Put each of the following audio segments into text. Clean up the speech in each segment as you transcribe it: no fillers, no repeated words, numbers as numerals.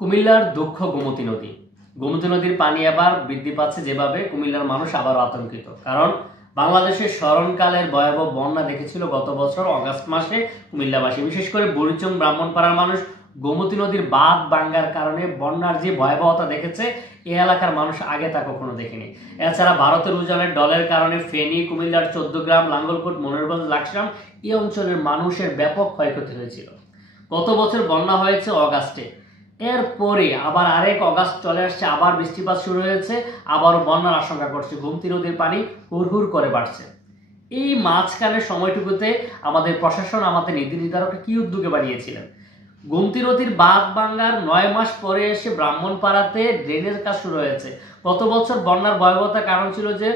কুমিল্লার দুঃখ গোমতী নদী। গোমতী নদীর পানি আবার বৃদ্ধি পাচ্ছে, যেভাবে কুমিল্লার মানুষ আবারও আতঙ্কিত। কারণ বাংলাদেশের স্মরণকালের ভয়াবহ বন্যা দেখেছিল গত বছর অগাস্ট মাসে কুমিল্লাবাসী, বিশেষ করে বুড়িচং ব্রাহ্মণপাড়ার মানুষ গোমতী নদীর বাঁধ ভাঙ্গার কারণে বন্যার যে ভয়াবহতা দেখেছে এই এলাকার মানুষ আগে তা কখনো দেখেনি। এছাড়া ভারতের উজানের ডলের কারণে ফেনী, কুমিল্লার 14 গ্রাম, লাঙ্গলকোট, মনিরগঞ্জ, লাকসাম এই অঞ্চলের মানুষের ব্যাপক ক্ষয়ক্ষতি হয়েছিল। গত বছর বন্যা হয়েছে অগাস্টে, এরপরে আবার আরেক অগাস্ট চলে আসছে, আবার বৃষ্টিপাত শুরু হয়েছে, আবারও বন্যার আশঙ্কা করছে। গোমতী নদীর পানি হুড় করে বাড়ছে। এই মাঝখানের সময়টুকুতে আমাদের প্রশাসন আমাদের নীতি নির্ধারকরা কি উদ্যোগে বানিয়েছিলেন? গোমতী নদীর বাঁধ ভাঙ্গার 9 মাস পরে এসে ব্রাহ্মণপাড়াতে ড্রেনের কাজ শুরু হয়েছে। গত বছর বন্যার ভয়াবহতার কারণ ছিল যে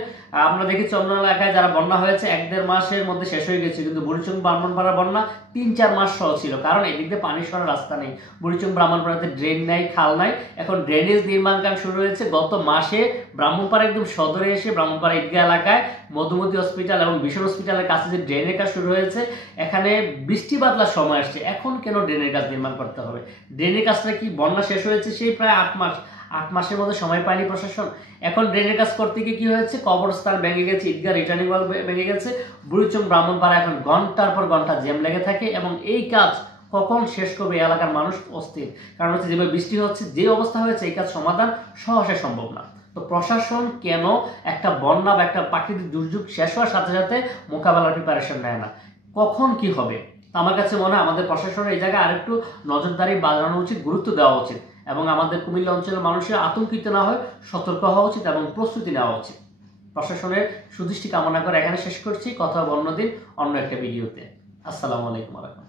আমরা দেখি চন্দ্র এলাকায় যারা বন্যা হয়েছে 1-1.5 মাসের মধ্যে শেষ হয়ে গেছে, কিন্তু বুড়িচং ব্রাহ্মণপাড়ার বন্যা 3-4 মাস সহ ছিল। কারণ এদিক দিয়ে পানি সরার রাস্তা নেই, বুড়িচং ব্রাহ্মণপাড়াতে ড্রেন নাই, খাল নাই। এখন ড্রেনেজ নির্মাণ কাজ শুরু হয়েছে। গত মাসে ব্রাহ্মণপাড়া একদম সদরে এসে ব্রাহ্মণপাড়া ঈদগাহ এলাকায় মধুমতি হসপিটাল এবং বিশন হসপিটালের কাছে যে ড্রেনের কাজ শুরু হয়েছে, এখানে বৃষ্টি বাদলার সময় আসছে, এখন কেন ড্রেনের কাজ নির্মাণ করতে হবে? ড্রেনের কাজটা কি বন্যা শেষ হয়েছে সেই প্রায় 8 মাসের মধ্যে সময় পায়নি প্রশাসন। এখন ড্রেনের কাজ করতে গিয়ে কি হয়েছে, কবরস্থান ভেঙে গেছে, ঈদগাহ রিটার্নিং ওয়াল ভেঙে গেছে, বুড়িচং ব্রাহ্মণপাড়া এখন ঘন্টার পর ঘন্টা জ্যাম লেগে থাকে। এবং এই কাজ কখন শেষ করবে এলাকার মানুষ অস্থির। কারণ হচ্ছে যেভাবে বৃষ্টি হচ্ছে, যে অবস্থা হয়েছে, এই কাজ সমাধান সহসা সম্ভব না। তো প্রশাসন কেন একটা বন্যা বা একটা প্রাকৃতিক দুর্যোগ শেষ হওয়ার সাথে সাথে মোকাবেলার প্রিপারেশন নেয় না? কখন কি হবে? আমার কাছে মনে হয় আমাদের প্রশাসনের এই জায়গায় আরেকটু নজরদারি বাড়ানো উচিত, গুরুত্ব দেওয়া উচিত, এবং আমাদের কুমিল্লা অঞ্চলের মানুষের আতঙ্কিত না হয় সতর্ক হওয়া উচিত এবং প্রস্তুতি নেওয়া উচিত। প্রশাসনের সুদৃষ্টি কামনা করে এখানে শেষ করছি। কথা হবে অন্যদিন অন্য একটা ভিডিওতে। আসসালামু আলাইকুম।